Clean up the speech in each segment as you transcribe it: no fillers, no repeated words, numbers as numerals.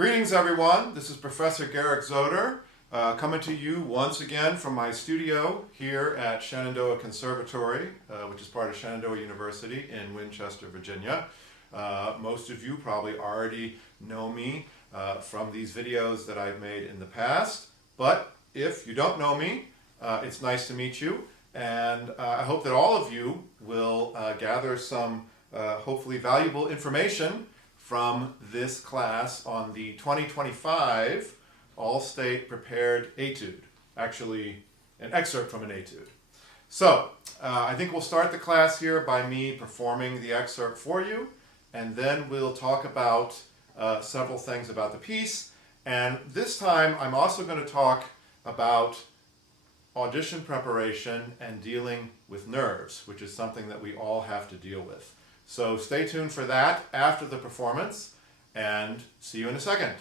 Greetings everyone, this is Professor Garrick Zoeter coming to you once again from my studio here at Shenandoah Conservatory, which is part of Shenandoah University in Winchester, Virginia. Most of you probably already know me from these videos that I've made in the past, but if you don't know me, it's nice to meet you, and I hope that all of you will gather some hopefully valuable information from this class on the 2025 All-State Prepared Etude, actually an excerpt from an etude. So I think we'll start the class here by me performing the excerpt for you, and then we'll talk about several things about the piece. And this time I'm also going to talk about audition preparation and dealing with nerves, which is something that we all have to deal with. So stay tuned for that after the performance, and see you in a second.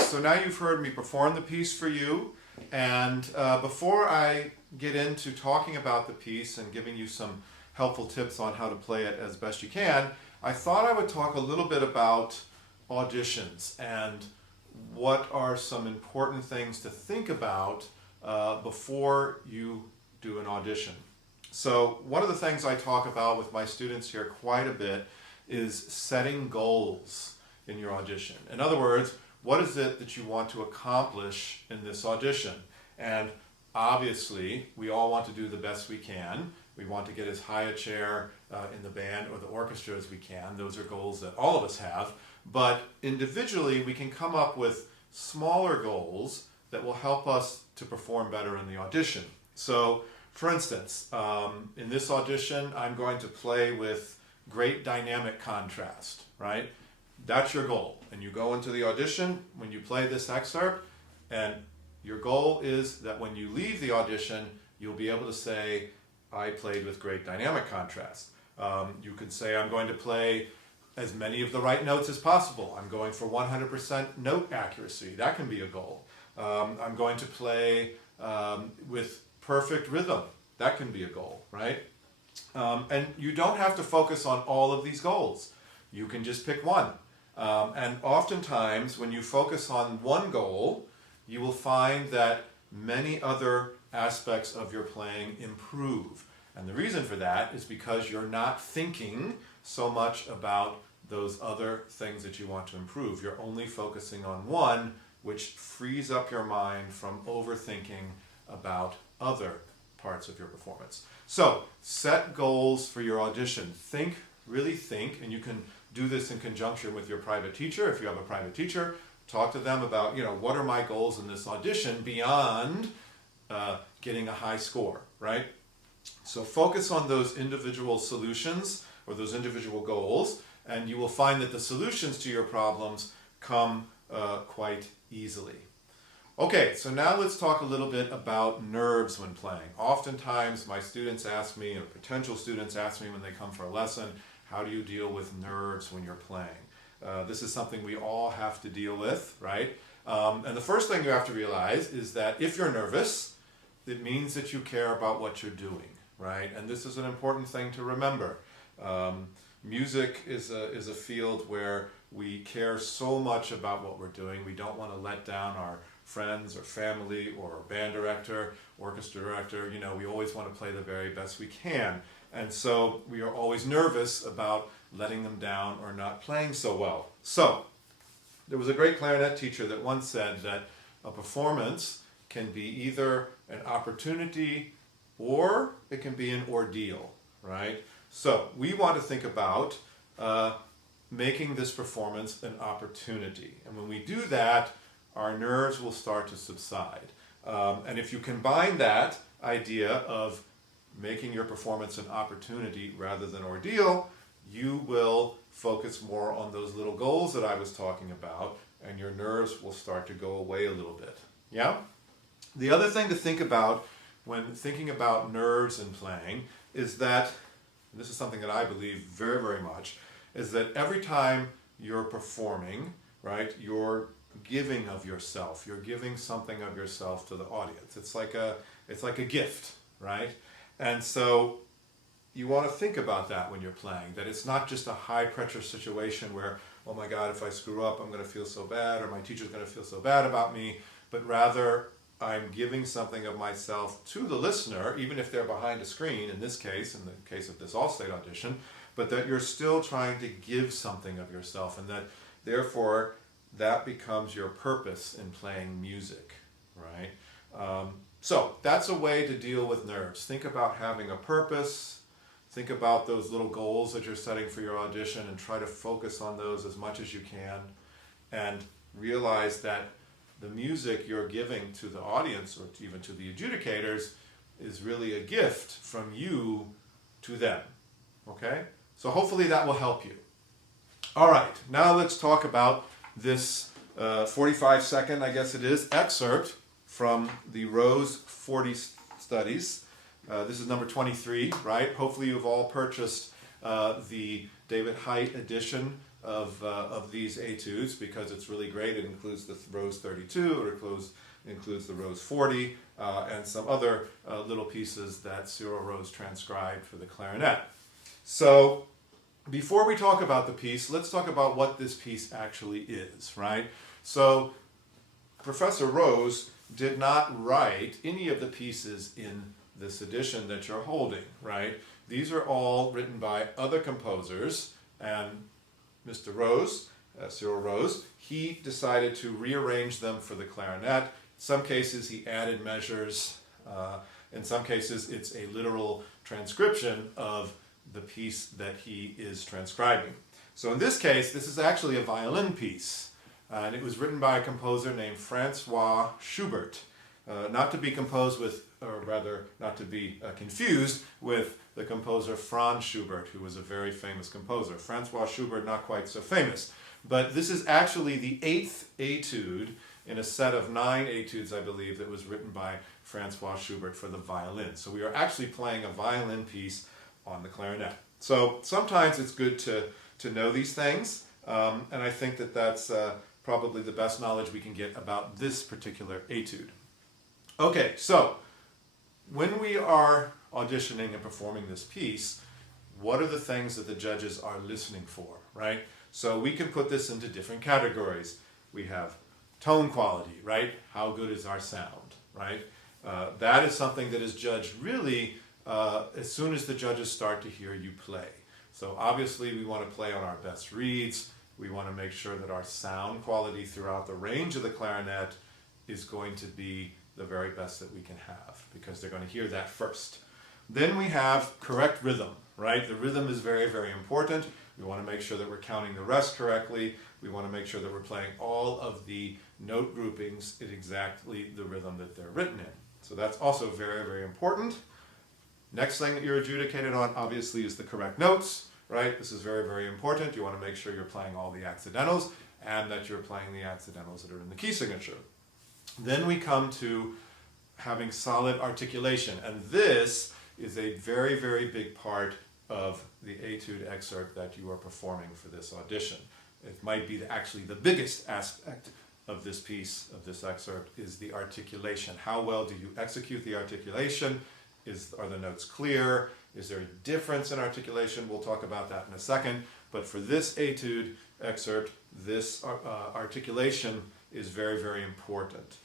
So now you've heard me perform the piece for you, and before I get into talking about the piece and giving you some helpful tips on how to play it as best you can, I thought I would talk a little bit about auditions and what are some important things to think about before you do an audition. So one of the things I talk about with my students here quite a bit is setting goals in your audition. In other words, what is it that you want to accomplish in this audition? And obviously, we all want to do the best we can. We want to get as high a chair in the band or the orchestra as we can. Those are goals that all of us have. But individually, we can come up with smaller goals that will help us to perform better in the audition. So, for instance, in this audition, I'm going to play with great dynamic contrast, right? That's your goal. And you go into the audition when you play this excerpt, and your goal is that when you leave the audition, you'll be able to say, I played with great dynamic contrast. You could say, I'm going to play as many of the right notes as possible. I'm going for 100% note accuracy. That can be a goal. I'm going to play with perfect rhythm. That can be a goal, right? And you don't have to focus on all of these goals. You can just pick one. And oftentimes, when you focus on one goal, you will find that many other aspects of your playing improve. And the reason for that is because you're not thinking so much about those other things that you want to improve. You're only focusing on one, which frees up your mind from overthinking about other parts of your performance. So, set goals for your audition. Think, really think, and you can do this in conjunction with your private teacher. If you have a private teacher, talk to them about, what are my goals in this audition beyond getting a high score, right? So focus on those individual solutions or those individual goals, and you will find that the solutions to your problems come quite easily. Okay, so now let's talk a little bit about nerves when playing. Oftentimes my students ask me, or potential students ask me when they come for a lesson, how do you deal with nerves when you're playing? This is something we all have to deal with, right? And the first thing you have to realize is that if you're nervous, it means that you care about what you're doing, right? And this is an important thing to remember. Music is a field where we care so much about what we're doing. We don't want to let down our friends or family or band director, orchestra director. We always want to play the very best we can. And so we are always nervous about letting them down or not playing so well. So there was a great clarinet teacher that once said that a performance can be either an opportunity or it can be an ordeal, right? So we want to think about making this performance an opportunity. And when we do that, our nerves will start to subside. And if you combine that idea of making your performance an opportunity rather than ordeal, you will focus more on those little goals that I was talking about, and your nerves will start to go away a little bit. Yeah? The other thing to think about when thinking about nerves and playing is that, and this is something that I believe very, very much, is that every time you're performing, right, you're giving of yourself. You're giving something of yourself to the audience. It's like a gift, right? And so you want to think about that when you're playing, that it's not just a high pressure situation where, oh my God, if I screw up, I'm going to feel so bad, or my teacher's going to feel so bad about me, but rather I'm giving something of myself to the listener, even if they're behind a screen, in this case, in the case of this All-State audition, but that you're still trying to give something of yourself, and that therefore that becomes your purpose in playing music, right? So that's a way to deal with nerves. Think about having a purpose. Think about those little goals that you're setting for your audition and try to focus on those as much as you can, and realize that the music you're giving to the audience or even to the adjudicators is really a gift from you to them. Okay? So hopefully that will help you. All right, now let's talk about this 45-second, I guess it is, excerpt from the Rose 40 studies. This is number 23, right? Hopefully you've all purchased the David Height edition of these etudes, because it's really great. It includes the Rose 32, it includes the Rose 40, and some other little pieces that Cyril Rose transcribed for the clarinet. So before we talk about the piece, let's talk about what this piece actually is, right? So Professor Rose did not write any of the pieces in this edition that you're holding, right? These are all written by other composers, and Mr. Rose, Cyril Rose, he decided to rearrange them for the clarinet. In some cases he added measures. In some cases it's a literal transcription of the piece that he is transcribing. So in this case, this is actually a violin piece, and it was written by a composer named Francois Schubert, not to be composed with, or rather not to be confused with the composer Franz Schubert, who was a very famous composer. Francois Schubert, not quite so famous. But this is actually the 8th etude in a set of 9 etudes, I believe, that was written by Francois Schubert for the violin. So we are actually playing a violin piece on the clarinet. So sometimes it's good to know these things, and I think that that's probably the best knowledge we can get about this particular etude. Okay, so when we are auditioning and performing this piece, what are the things that the judges are listening for, right? So we can put this into different categories. We have tone quality, right? How good is our sound, right? That is something that is judged really as soon as the judges start to hear you play. So obviously we want to play on our best reeds. We want to make sure that our sound quality throughout the range of the clarinet is going to be the very best that we can have, because they're going to hear that first. Then we have correct rhythm, right? The rhythm is very, very important. We want to make sure that we're counting the rest correctly. We want to make sure that we're playing all of the note groupings in exactly the rhythm that they're written in. So that's also very, very important. Next thing that you're adjudicated on, obviously, is the correct notes, right? This is very, very important. You want to make sure you're playing all the accidentals and that you're playing the accidentals that are in the key signature. Then we come to having solid articulation, and this is a very, very big part of the etude excerpt that you are performing for this audition. It might be actually the biggest aspect of this piece, of this excerpt, is the articulation. How well do you execute the articulation? Are the notes clear? Is there a difference in articulation? We'll talk about that in a second. But for this etude excerpt, this articulation is very, very important.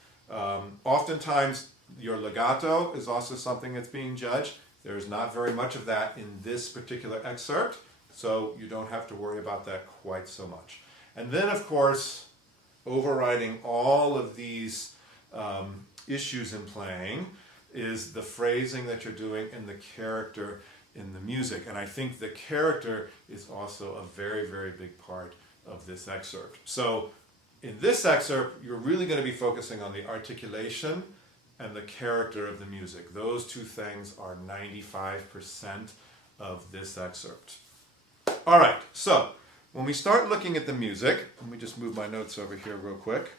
Oftentimes, your legato is also something that's being judged. There's not very much of that in this particular excerpt, so you don't have to worry about that quite so much. And then, of course, overriding all of these issues in playing is the phrasing that you're doing and the character in the music. And I think the character is also a very, very big part of this excerpt. So in this excerpt, you're really going to be focusing on the articulation and the character of the music. Those two things are 95% of this excerpt. All right, so when we start looking at the music, let me just move my notes over here real quick.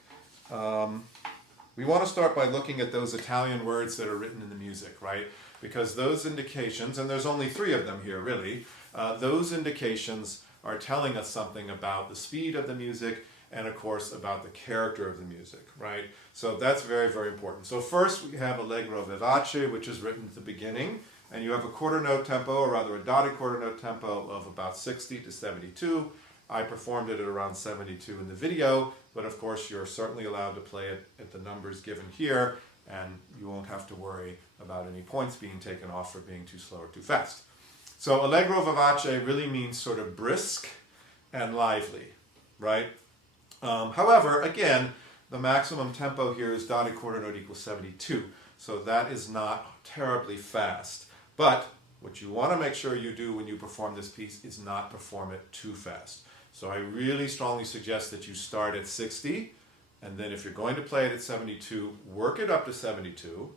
We want to start by looking at those Italian words that are written in the music, right? Because those indications, and there's only 3 of them here really, those indications are telling us something about the speed of the music and of course about the character of the music, right? So that's very, very important. So first we have Allegro vivace, which is written at the beginning, and you have a quarter note tempo, or rather a dotted quarter note tempo of about 60 to 72. I performed it at around 72 in the video, but of course you're certainly allowed to play it at the numbers given here, and you won't have to worry about any points being taken off for being too slow or too fast. So Allegro vivace really means sort of brisk and lively, right? However, again, the maximum tempo here is dotted quarter note equals 72, so that is not terribly fast. But what you want to make sure you do when you perform this piece is not perform it too fast. So I really strongly suggest that you start at 60, and then if you're going to play it at 72, work it up to 72.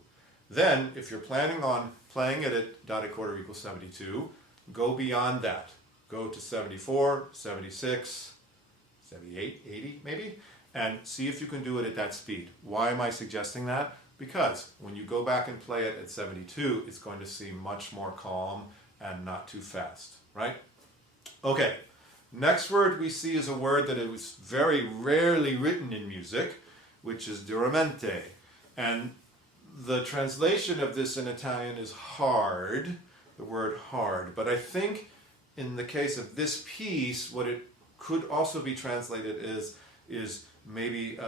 Then, if you're planning on playing it at dotted quarter equals 72, go beyond that. Go to 74, 76, 78, 80 maybe, and see if you can do it at that speed. Why am I suggesting that? Because when you go back and play it at 72, it's going to seem much more calm and not too fast, right? Okay, next word we see is a word that is very rarely written in music, which is duramente. And the translation of this in Italian is hard, the word hard, but I think in the case of this piece, what it could also be translated is maybe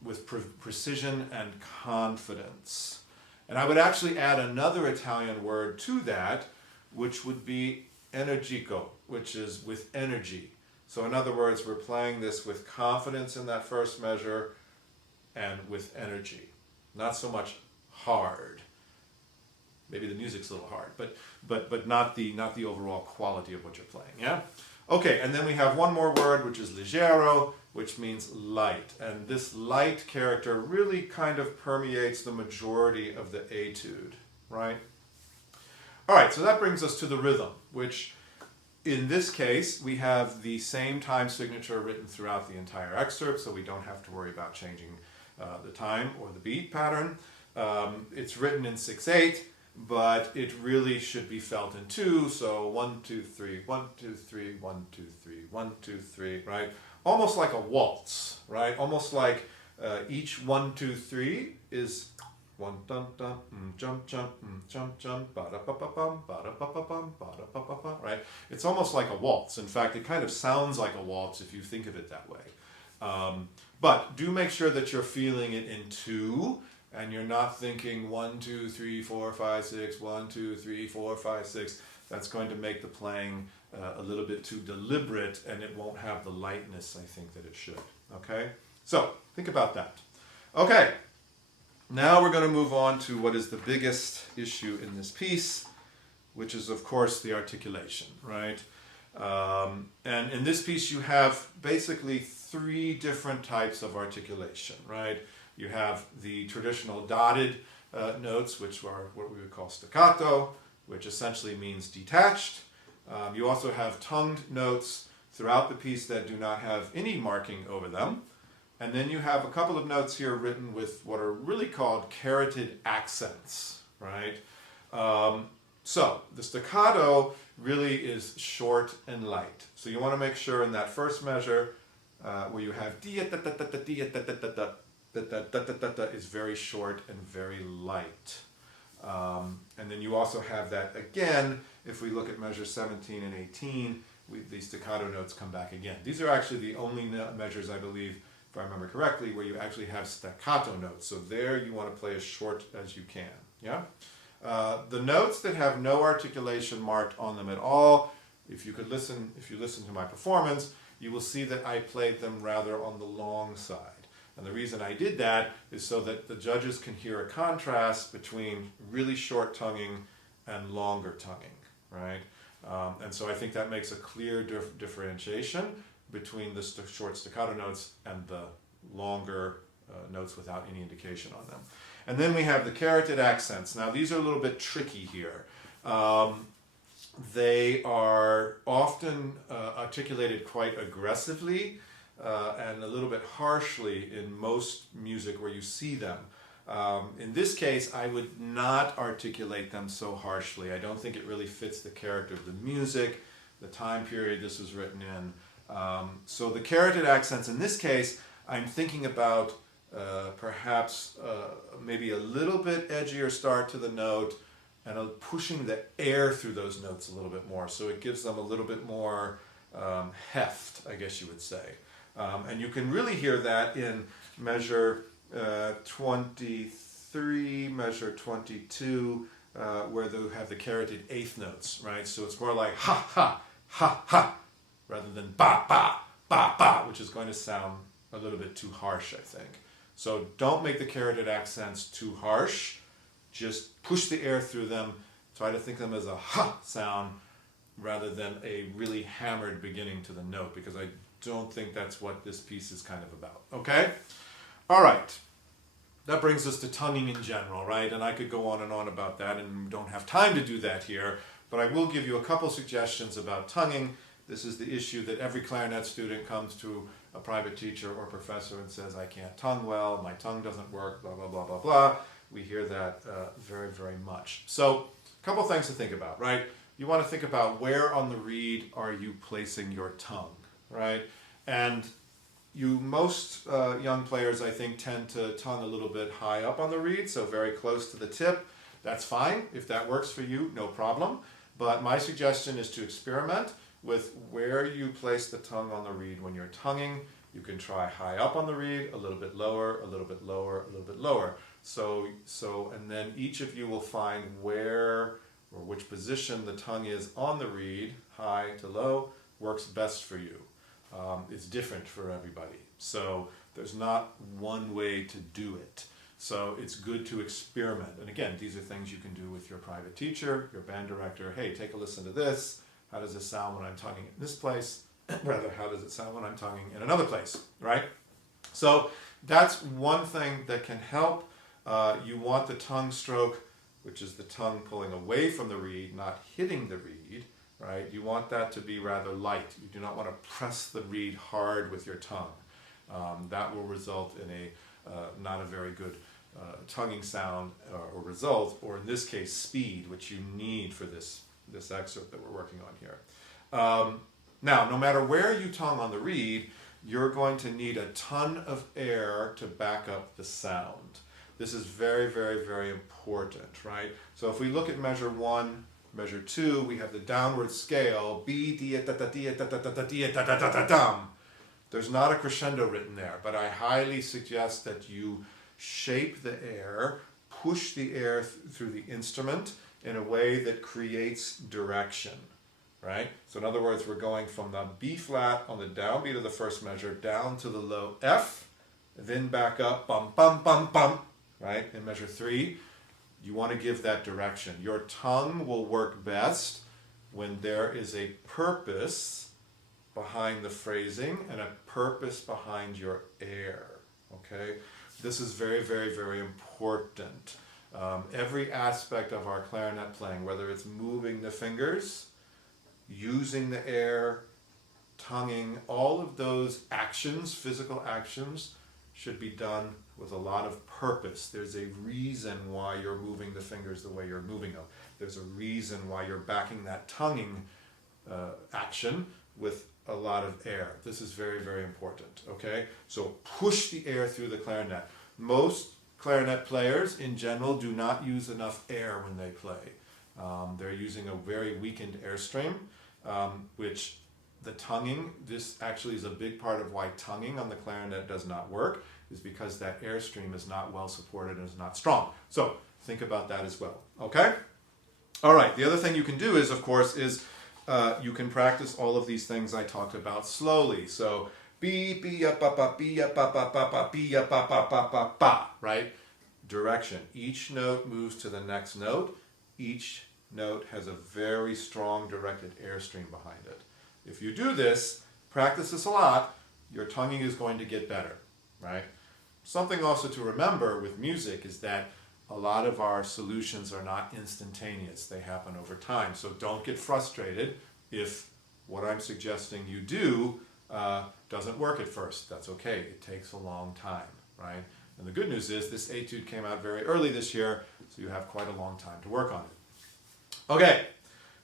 with precision and confidence. And I would actually add another Italian word to that, which would be energico, which is with energy. So in other words, we're playing this with confidence in that first measure and with energy. Not so much hard. Maybe the music's a little hard, but not the overall quality of what you're playing, yeah? Okay, and then we have one more word, which is leggero, which means light. And this light character really kind of permeates the majority of the etude, right? All right, so that brings us to the rhythm, which in this case, we have the same time signature written throughout the entire excerpt, so we don't have to worry about changing the time or the beat pattern. It's written in 6/8, but it really should be felt in 2, so 1, 2, 3, 1, 2, 3, 1, 2, 3, 1, 2, 3, right? Almost like a waltz, right? Almost like each 1, 2, 3 is 1 dun dun jump jump jump jump ba da ba ba bum ba da ba ba bum ba da ba ba ba, right? It's almost like a waltz. In fact, it kind of sounds like a waltz if you think of it that way. But do make sure that you're feeling it in 2, and you're not thinking 1, 2, 3, 4, 5, 6, 1, 2, 3, 4, 5, 6. That's going to make the playing a little bit too deliberate, and it won't have the lightness I think that it should. Okay? So, think about that. Okay, now we're going to move on to what is the biggest issue in this piece, which is, of course, the articulation, right? And in this piece, you have basically 3 different types of articulation, right? You have the traditional dotted notes, which are what we would call staccato, which essentially means detached. You also have tongued notes throughout the piece that do not have any marking over them. And then you have a couple of notes here written with what are really called carotid accents, right? So the staccato really is short and light. So you want to make sure in that first measure where you have is very short and very light. And then you also have that again, if we look at measures 17 and 18, the staccato notes come back again. These are actually the only measures, I believe, if I remember correctly, where you actually have staccato notes. So there you want to play as short as you can. Yeah? The notes that have no articulation marked on them at all, if you listen to my performance, you will see that I played them rather on the long side. And the reason I did that is so that the judges can hear a contrast between really short tonguing and longer tonguing, right? And so I think that makes a clear differentiation between the short staccato notes and the longer notes without any indication on them. And then we have the carotid accents. Now these are a little bit tricky here. They are often articulated quite aggressively and a little bit harshly in most music where you see them. In this case, I would not articulate them so harshly. I don't think it really fits the character of the music, the time period this was written in. So the carotid accents in this case, I'm thinking about perhaps maybe a little bit edgier start to the note and pushing the air through those notes a little bit more. So it gives them a little bit more heft, I guess you would say. And you can really hear that in measure 23, measure 22, where they have the carotid eighth notes, right? So it's more like ha, ha, ha, ha, rather than ba, ba, ba, ba, which is going to sound a little bit too harsh, I think. So don't make the carotid accents too harsh. Just push the air through them. Try to think of them as a ha sound rather than a really hammered beginning to the note, because I don't think that's what this piece is kind of about. Okay? All right. That brings us to tonguing in general, right? And I could go on and on about that, and don't have time to do that here, but I will give you a couple suggestions about tonguing. This is the issue that every clarinet student comes to a private teacher or professor and says, I can't tongue well, my tongue doesn't work, blah, blah, blah, blah, blah. We hear that very, very much. So a couple things to think about, right? You want to think about where on the reed are you placing your tongue, right? And most young players, I think, tend to tongue a little bit high up on the reed, so very close to the tip. That's fine. If that works for you, no problem. But my suggestion is to experiment with where you place the tongue on the reed when you're tonguing. You can try high up on the reed, a little bit lower, a little bit lower, a little bit lower. And then each of you will find where or which position the tongue is on the reed, high to low, works best for you. It's different for everybody. So there's not one way to do it. So it's good to experiment. And again, these are things you can do with your private teacher, your band director. Hey, take a listen to this. How does this sound when I'm tonguing in this place? Rather, how does it sound when I'm tonguing in another place, right? So that's one thing that can help. You want the tongue stroke, which is the tongue pulling away from the reed, not hitting the reed, right? You want that to be rather light. You do not want to press the reed hard with your tongue. That will result in not a very good tonguing sound or result, or in this case, speed, which you need for this excerpt that we're working on here. Now, no matter where you tongue on the reed, you're going to need a ton of air to back up the sound. This is very, very, very important, right? So if we look at measure 1, measure 2, we have the downward scale, B, D, da, da, da, da, da, da, da, da, da, da, da, dum. There's not a crescendo written there, but I highly suggest that you shape the air, push the air through the instrument in a way that creates direction, right? So in other words, we're going from the B flat on the downbeat of the first measure down to the low F, then back up, bum, bum, bum, bum, right? In measure 3, you want to give that direction. Your tongue will work best when there is a purpose behind the phrasing and a purpose behind your air, okay? This is very, very, very important. Every aspect of our clarinet playing, whether it's moving the fingers, using the air, tonguing, all of those actions, physical actions, should be done with a lot of purpose. There's a reason why you're moving the fingers the way you're moving them. There's a reason why you're backing that tonguing action with a lot of air. This is very, very important, okay? So push the air through the clarinet. Most clarinet players in general do not use enough air when they play. They're using a very weakened airstream, which the tonguing, this actually is a big part of why tonguing on the clarinet does not work, is because that airstream is not well supported and is not strong. So think about that as well, okay? All right, the other thing you can do is, of course, you can practice all of these things I talked about slowly. So B, B, ba, ba, B, ba, ba, ba, ba, B, ba, ba, ba, ba, ba, right? Direction. Each note moves to the next note. Each note has a very strong directed airstream behind it. If you do this, practice this a lot, your tonguing is going to get better, right? Something also to remember with music is that a lot of our solutions are not instantaneous. They happen over time. So don't get frustrated if what I'm suggesting you do doesn't work at first. That's okay. It takes a long time, right? And the good news is this etude came out very early this year, so you have quite a long time to work on it. Okay,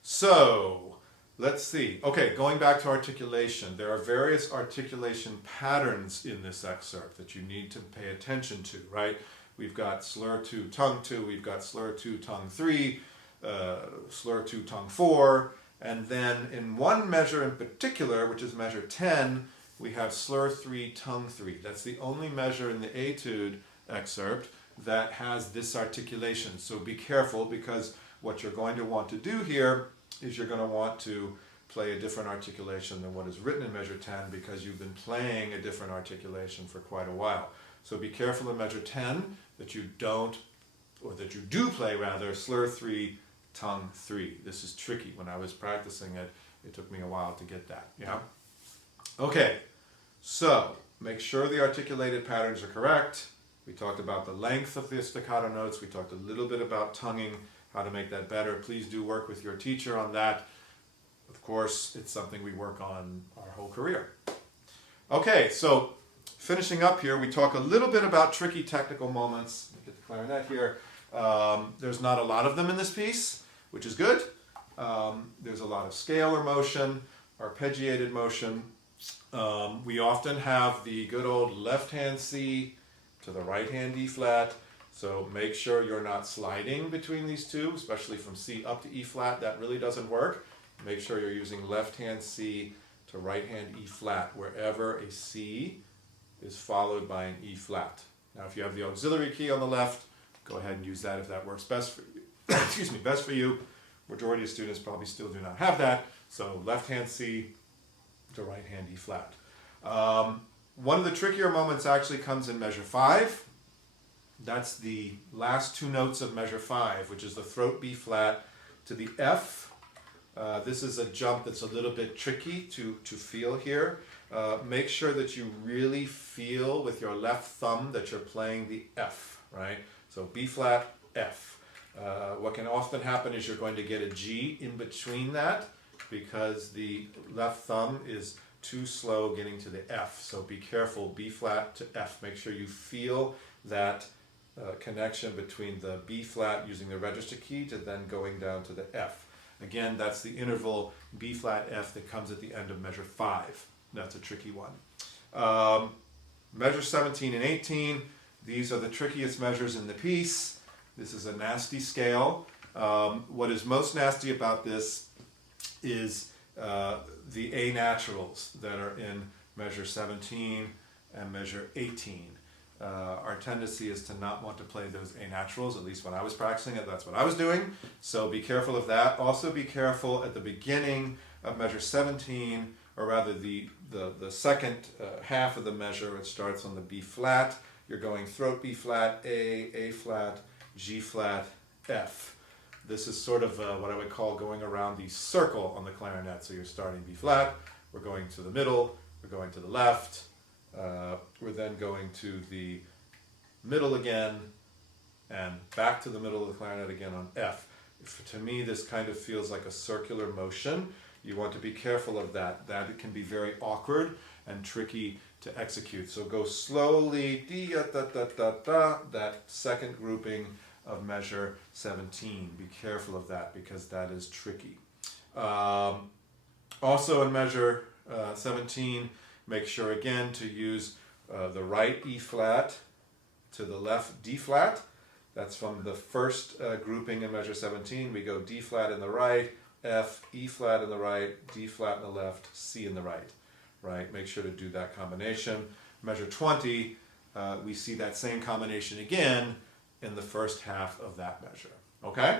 so let's see. Okay, going back to articulation, there are various articulation patterns in this excerpt that you need to pay attention to, right? We've got slur 2, tongue 2, we've got slur 2, tongue 3, slur 2, tongue 4, and then in one measure in particular, which is measure 10, we have slur 3, tongue 3. That's the only measure in the etude excerpt that has this articulation. So be careful, because what you're going to want to do here is you're going to want to play a different articulation than what is written in measure 10, because you've been playing a different articulation for quite a while. So be careful in measure 10 that you don't, or that you do play rather, slur 3, tongue 3. This is tricky. When I was practicing it, it took me a while to get that. Yeah? Okay, so make sure the articulated patterns are correct. We talked about the length of the staccato notes. We talked a little bit about tonguing, how to make that better. Please do work with your teacher on that. Of course, it's something we work on our whole career. Okay, so finishing up here, we talk a little bit about tricky technical moments. Let me get the clarinet here. There's not a lot of them in this piece, which is good. There's a lot of scalar motion, arpeggiated motion. We often have the good old left hand C to the right hand E flat. So make sure you're not sliding between these two, especially from C up to E flat. That really doesn't work. Make sure you're using left hand C to right hand E flat wherever a C is followed by an E flat. Now if you have the auxiliary key on the left, go ahead and use that if that works best for you. Excuse me, best for you. Majority of students probably still do not have that. So left hand C to right hand E flat. One of the trickier moments actually comes in measure 5. That's the last two notes of measure 5, which is the throat B flat to the F. This is a jump that's a little bit tricky to feel here. Make sure that you really feel with your left thumb that you're playing the F, right? So B flat, F. What can often happen is you're going to get a G in between that, because the left thumb is too slow getting to the F. So be careful, B flat to F. Make sure you feel that connection between the B flat using the register key to then going down to the F. Again, that's the interval B flat F that comes at the end of measure 5. That's a tricky one. Measure 17 and 18, these are the trickiest measures in the piece. This is a nasty scale. What is most nasty about this is the A naturals that are in measure 17 and measure 18. Our tendency is to not want to play those A naturals, at least when I was practicing it, that's what I was doing. So be careful of that. Also be careful at the beginning of measure 17, or rather the second half of the measure. It starts on the B flat. You're going throat B flat, A flat, G flat, F. This is sort of what I would call going around the circle on the clarinet. So you're starting B flat, we're going to the middle, we're going to the left, we're then going to the middle again, and back to the middle of the clarinet again on F. To me, this kind of feels like a circular motion. You want to be careful of that. That can be very awkward and tricky to execute. So go slowly, that second grouping of measure 17. Be careful of that, because that is tricky. Also in measure 17, make sure again to use the right E flat to the left D flat. That's from the first grouping in measure 17. We go D flat in the right, F, E flat in the right, D flat in the left, C in the right. Right? Make sure to do that combination. Measure 20, we see that same combination again in the first half of that measure. Okay?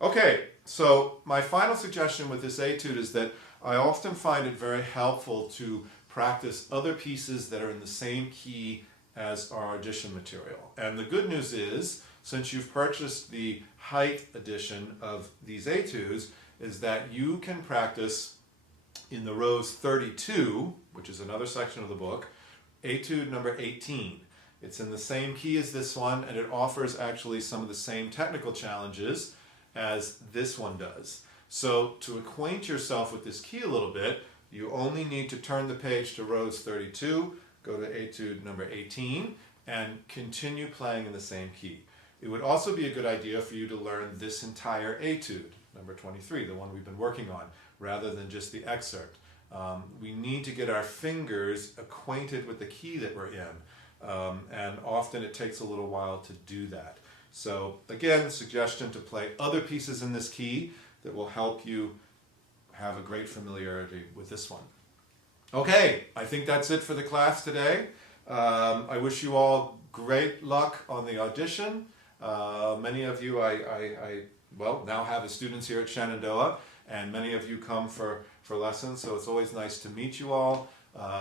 Okay, so my final suggestion with this etude is that I often find it very helpful to practice other pieces that are in the same key as our audition material. And the good news is, since you've purchased the height edition of these etudes, is that you can practice in the rows 32, which is another section of the book, Etude number 18. It's in the same key as this one, and it offers actually some of the same technical challenges as this one does. So to acquaint yourself with this key a little bit, you only need to turn the page to Rose 32, go to Etude number 18, and continue playing in the same key. It would also be a good idea for you to learn this entire Etude, number 23, the one we've been working on, rather than just the excerpt. We need to get our fingers acquainted with the key that we're in, and often it takes a little while to do that. So again, suggestion to play other pieces in this key that will help you have a great familiarity with this one. Okay, I think that's it for the class today. I wish you all great luck on the audition. Many of you now have as students here at Shenandoah, and many of you come for lessons, so it's always nice to meet you all.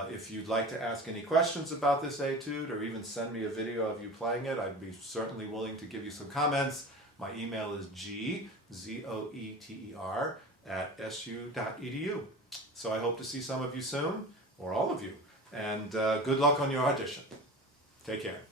If you'd like to ask any questions about this etude or even send me a video of you playing it, I'd be certainly willing to give you some comments. My email is gzoeter@su.edu. So I hope to see some of you soon, or all of you, and good luck on your audition. Take care.